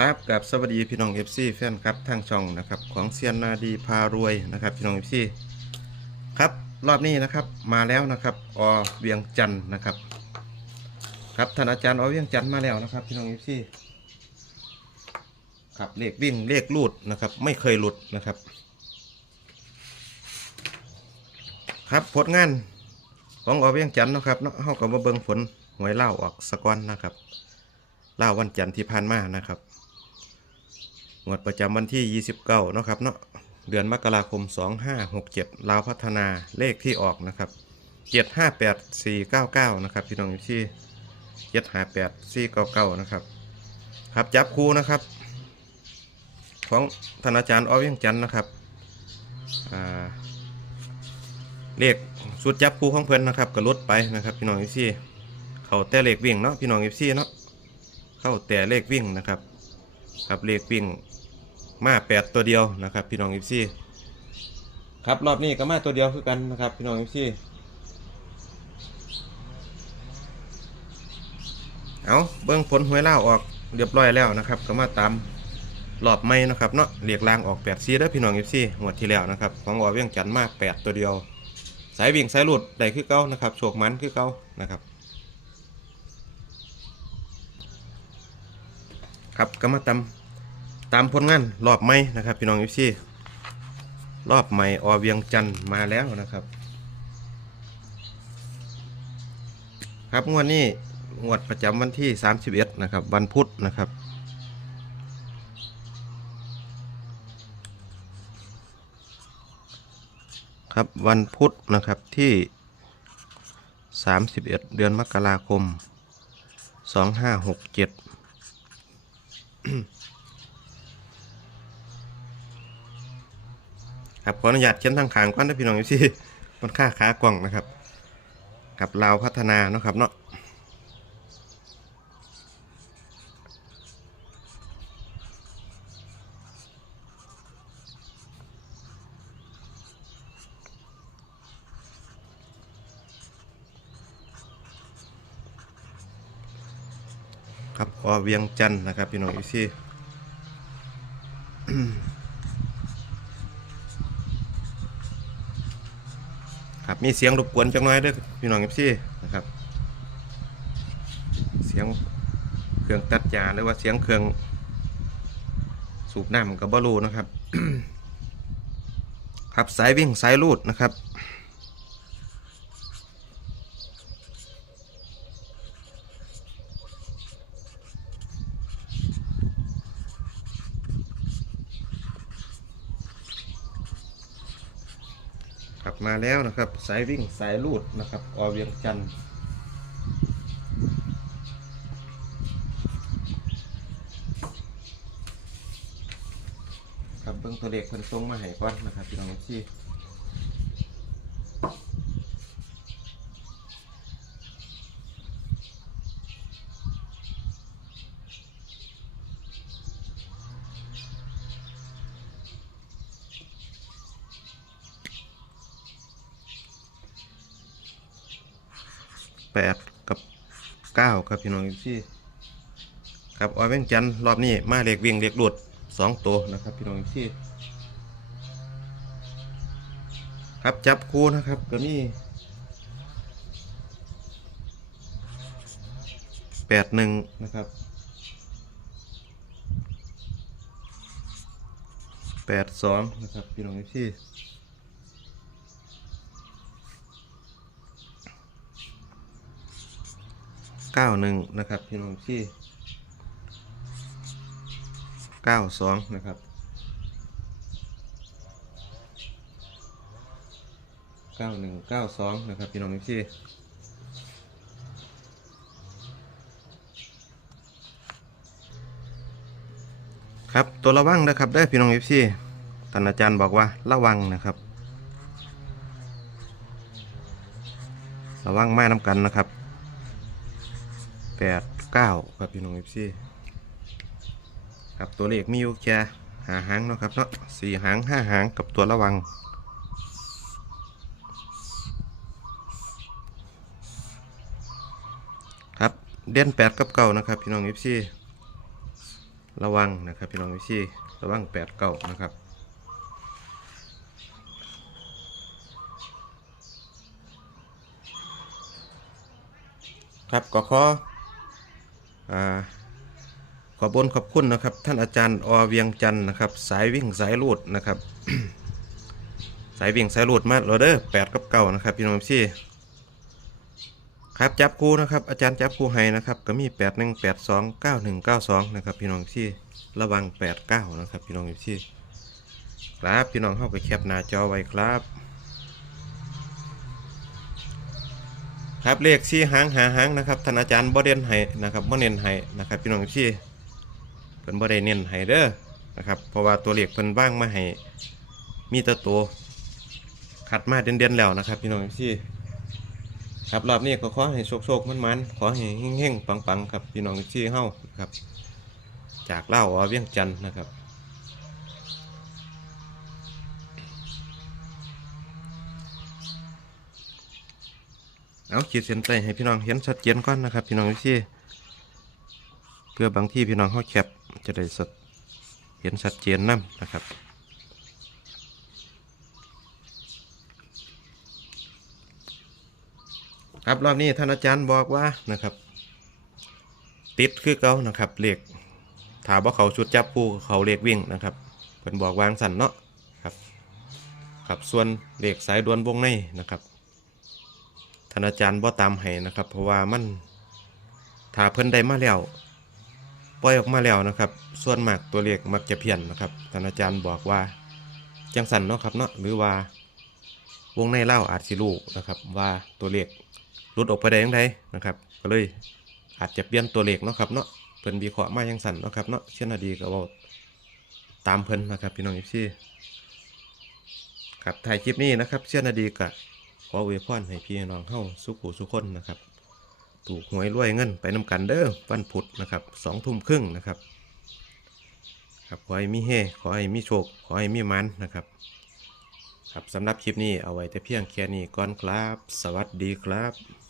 ครับกับสวัสดีพี่น้อง FC แฟนครับทางช่องนะครับของเซียนนาดีพารวยนะครับพี่น้อง FC ครับรอบนี้นะครับมาแล้วนะครับอเวียงจันทร์นะครับครับท่านอาจารย์อเวียงจันทร์มาแล้วนะครับพี่น้อง FC ครับเลขวิ่งเลขลูดนะครับไม่เคยหลุดนะครับ ครับผลงานของอเวียงจันทร์นะครับเนาะเฮาก็มาเบิงผลหวยเล่าออกสะก้อนนะครับเล่าวันจันทร์ที่ผ่านมานะครับ งวดประจำวันที่ 29เนาะครับเนาะเดือนมกราคม 2567ลาวพัฒนาเลขที่ออกนะครับ 758499 นะครับ พี่น้องอยู่ที่758499 นะครับ ครับจับคู่นะครับ ของธนาจารย์อ้อวียงจันนะครับอ่าเลขสุดจับคู่ของเพิ่อนนะครับก็ลดไปนะครับพี่น้องอยู่ที่เขาแต่เลขวิ่งเนาะพี่น้องอยู่ที่เนาะเข้าแต่เลขวิ่งนะครับครับเลขวิ่ง มาแปดตัวเดียวนะครับพี่น้องอิฟซี่ครับรอบนี้ก็มาตัวเดียวคือกันนะครับพี่น้องอิฟซี่เอาเบิ้องผลหวยเล่าออกเรียบร้อยแล้วนะครับ ก็มาตามรอบไม่นะครับเนาะเรียกลางออกแปดซีแล้วพี่น้องอิฟซี่งวดที่แล้วนะครับของออเวียงจันทร์มาแปดตัวเดียว สายวิ่งสายหลุดได้คือเก้านะครับโชคมันคือเก้านะครับครับก็มาตาม ตามผลงานรอบใหม่นะครับพี่น้องยูซี่รอบใหม่อเวียงจันทร์มาแล้วนะครับ ครับงวดนี้งวดประจำวันที่ 31 นะครับ วันพุธนะครับครับวันพุธนะครับที่ 31 เดือนมกราคม 2567 ครับขออนุญาตเขียนทางขางก่อนนะพี่น้องอยู่ที่มันค่าขากล่องนะครับ กับลาวพัฒนาเนาะครับเนาะครับอเวียงจันนะครับพี่น้องอยู่ที่ ครับมีเสียงรบกวนจังน้อยด้วยพี่น้องเอฟซีนะครับ เสียงเครื่องตัดยาหรือว่าเสียงเครื่องสูบน้ำกับบอลูนะครับ ครับสายวิ่งสายลูดนะครับ บมาแล้วนะครับ สายวิ่งสายลูดนะครับอเวียงจันทร์ครับเบิ้งตัวเลขคนทรงมาให้ก่อนนะครับพี่น้องที่ แปดกับเก้าครับพี่น้องที่ครับอเวียงจันทร์รอบนี้มาเลขวิ่งเลขลูดสองตัวนะครับ พี่น้องที่ครับจับคู่นะครับก็มีแปดหนึ่งนะครับแปดสองนะครับ พี่น้องที่ เก้าหนึ่งนะครับ พี่น้องที่เก้าสองนะครับเก้าหนึ่งเก้าสองนะครับ พี่น้องที่ครับตัวระวังนะครับได้พี่น้องเอฟซีท่านอาจารย์บอกว่าระวังนะครับ ระวังไม้น้ำกันนะครับ แปดเก้าครับพี่น้องเอฟซีครับตัวเลขมีอยู่แค่หาหางเนาะครับเนาะสี่หางห้าหางกับตัวระวังครับเด่นแปดกับเก้านะครับพี่น้องเอฟซีระวังนะครับพี่น้องวิชี่ระวังแปดเก้านะครับครับก็ขออ่า ขอบนขอบคุณนะครับ ท่านอาจารย์อเวียงจันทร์นะครับ สายวิ่งสายลูดนะครับ สายวิ่งสายลูดมาโรเดอร์แปดกับเก้านะครับพี่น้องพี่ครับจับคูนะครับอาจารย์จับคู่ให้นะครับก็มีแปดหนึ่งแปดสองเก้าหนึ่งเก้าสองนะครับพี่น้องพี่ระวังแปดเก้านะครับพี่น้องพี่ครับพี่น้องเข้าไปแคปหน้าจอไว้ครับ ครับเลขสี่หางหาหางนะครับท่านอาจารย์บ่เด่นให้นะครับบ่เน้นให้นะครับพี่น้องพี่เพิ่นบ่ได้เน้นให้เด้อนะครับเพราะว่าตัวเลขเพิ่นว่างมาให้มีแต่ตัวขัดมาเด่นๆแล้วนะครับพี่น้องพี่ครับรอบนี้ก็ขอให้โชคๆมันๆขอให้เฮงๆปังๆครับพี่น้องพี่เฮาครับ จากเล่าว่าเวียงจันทน์นะครับ เอาขีดเส้นใต้ให้พี่น้องเห็นชัดเจนก่อนนะครับ พี่น้องพี่เพื่อบางที่พี่น้องเขาแคปจะได้สดเห็นชัดเจนนํนนะครับครับรอบนี้ท่านอาจารย์บอกว่านะครับ ติดคือเก่านะครับเลขถามว่าเขาชุดจับผู้เขาเลขวิ่งนะครับเป็นบอกวางสันเนาะครับครับส่วนเลขสายดวนวงในนะครับ ท่านอาจารย์บ่ตามให้นะครับ เพราะว่ามันถ้าเพิ่นได้มาแล้วปล่อยออกมาแล้วนะครับ ส่วนมากตัวเลขมักจะเพี้ยนนะครับท่านอาจารย์บอกว่าจังสันเนาะครับเนาะหรือว่าวงในเล่าอาจสิรู้นะครับ ว่าตัวเลขหลุดออกไปได้ยังไงนะครับ ก็เลยอาจจะเปลี่ยนตัวเลขเนาะครับเนาะเพิ่นวิเคราะห์มาจังสันเนาะครับเนาะเช่นอดีก็เว้าตามเพิ่นนะครับพี่น้องอีซี่ครับถ่ายคลิปนี้นะครับเชื่อนอดีก็ข อเวยพรให้พี่น้องเข้าสุขุสุขคนนะครับ ถูกหวยรวยเงินไปนำกันเด้อวันพุธนะครับสองทุ่มครึ่งนะครับ ครับขอให้มีเฮขอให้มีโชค ขอให้มีมันนะครับ ครับสำหรับคลิปนี้เอาไว้แต่เพียงแค่นี้ก่อนครับ สวัสดีครับ